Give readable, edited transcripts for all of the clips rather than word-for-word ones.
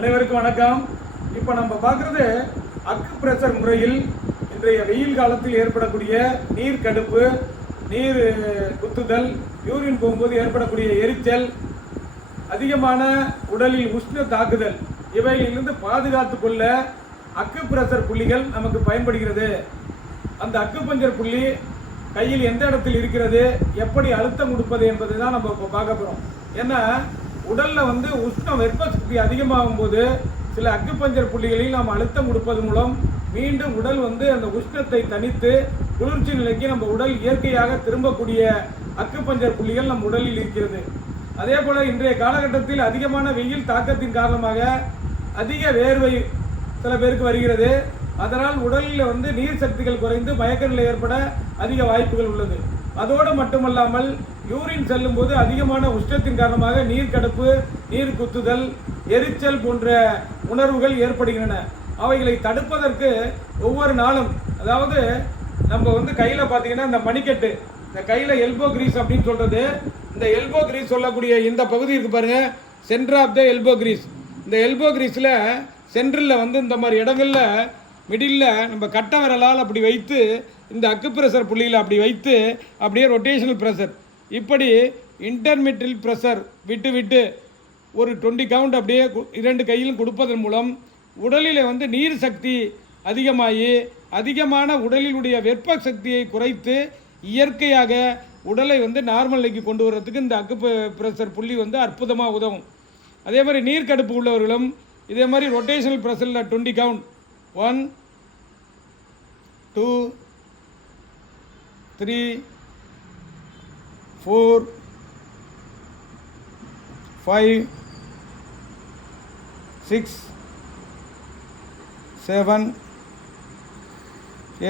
அனைவருக்கும் வணக்கம். இப்போ நம்ம பார்க்குறது அக்கு பிரஷர் முறையில் இன்றைய வெயில் காலத்தில் ஏற்படக்கூடிய நீர் கடுப்பு, நீர் குத்துதல், யூரின் போகும்போது ஏற்படக்கூடிய எரிச்சல், அதிகமான உடலில் உஷ்ண தாக்குதல், இவைகளிலிருந்து பாதுகாத்து கொள்ள அக்கு பிரஷர் புள்ளிகள் நமக்கு பயன்படுகிறது. அந்த அக்குபஞ்சர் புள்ளி கையில் எந்த இடத்தில் இருக்கிறது, எப்படி அழுத்தம் கொடுப்பது என்பதை தான் நம்ம இப்போ பார்க்க போகிறோம். ஏன்னா உடலில் உஷ்ணம் வெப்ப சக்தி அதிகமாகும் போது சில அக்குபஞ்சர் புள்ளிகளில் நாம் அழுத்தம் கொடுப்பது மூலம் மீண்டும் உடல் அந்த உஷ்ணத்தை தணித்து குளிர்ச்சி நிலைக்கு நம்ம உடல் இயற்கையாக திரும்பக்கூடிய அக்குபஞ்சர் புள்ளிகள் நம் உடலில் இருக்கிறது. அதே போல் இன்றைய காலகட்டத்தில் அதிகமான வெயில் தாக்கத்தின் காரணமாக அதிக வேர்வை சில பேருக்கு வருகிறது. அதனால் உடலில் நீர் சக்திகள் குறைந்து மயக்க நிலை ஏற்பட அதிக வாய்ப்புகள் உள்ளது. அதோடு மட்டுமல்லாமல் யூரின் செல்லும் போது அதிகமான உஷ்ணத்தின் காரணமாக நீர் கடுப்பு, நீர் குத்துதல், எரிச்சல் போன்ற உணர்வுகள் ஏற்படுகின்றன. அவைகளை தடுப்பதற்கு ஒவ்வொரு நாளும், அதாவது நம்ம கையில் பார்த்தீங்கன்னா இந்த மணிக்கட்டு, இந்த கையில் எல்போ கிரீஸ் அப்படின்னு சொல்கிறது, இந்த எல்போ கிரீஸ் சொல்லக்கூடிய இந்த பகுதி இருக்குது பாருங்கள், center of the elbow crease. இந்த எல்போ கிரீஸில் சென்டரில் இந்த மாதிரி இடங்களில் மிடில் நம்ம கட்டை விரலால் அப்படி வைத்து இந்த அக்கு ப்ரெஷர் புள்ளியில் அப்படி வைத்து அப்படியே ரொட்டேஷனல் ப்ரெஷர், இப்படி இன்டர்மிட்டல் ப்ரெஷர் விட்டு விட்டு ஒரு 20 கவுண்ட் அப்படியே 2 கையிலும் கொடுப்பதன் மூலம் உடலில் நீர் சக்தி அதிகமாகி அதிகமான உடலினுடைய வெப்ப சக்தியை குறைத்து இயற்கையாக உடலை நார்மல் நிலைக்கு கொண்டு வர்றதுக்கு இந்த அக்கு ப்ரெஷர் புள்ளி அற்புதமாக உதவும். அதே மாதிரி நீர் கடுப்பு உள்ளவர்களும் இதே மாதிரி ரொட்டேஷனல் ப்ரெஷரில் 20 கவுண்ட் 1 2 3 4 5 6 7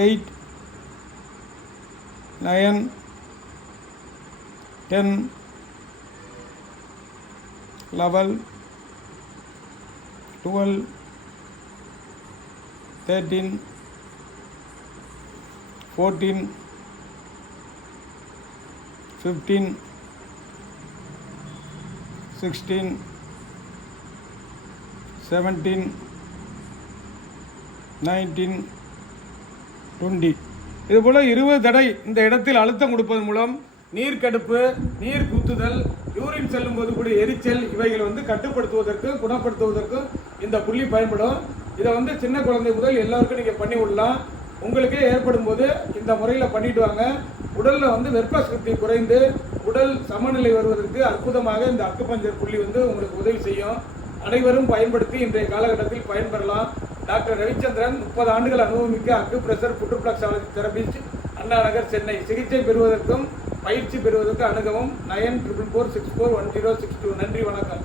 8 9 10 11 12 13 14 15 16 17 19 20 இதுபோல் 20 தடவை இந்த இடத்தில் அழுத்தம் கொடுப்பதன் மூலம் நீர் கடுப்பு, நீர் குத்துதல், யூரின் செல்லும் போது கூட எரிச்சல், இவைகள் கட்டுப்படுத்துவதற்கும் குணப்படுத்துவதற்கும் இந்த புள்ளி பயன்படும். இதை சின்ன குழந்தை முதல் எல்லாருக்கும் நீங்கள் பண்ணி விடலாம். உங்களுக்கே ஏற்படும் போது இந்த முறையில் பண்ணிட்டு வாங்க. உடலில் வெப்ப சக்தி குறைந்து உடல் சமநிலை வருவதற்கு அற்புதமாக இந்த அக்குபஞ்சர் புள்ளி உங்களுக்கு உதவி செய்யும். அனைவரும் பயன்படுத்தி இன்றைய காலகட்டத்தில் பயன்பெறலாம். டாக்டர் ரவிச்சந்திரன், 30 ஆண்டுகள் அனுபவமிக்க அக்கு பிரஷர் புற்றுப்ளக்ஸாலஜி தெரபிஸ்ட், அண்ணா நகர், சென்னை. சிகிச்சை பெறுவதற்கும் பயிற்சி பெறுவதற்கு அணுகவும் 9446411062. நன்றி, வணக்கம்.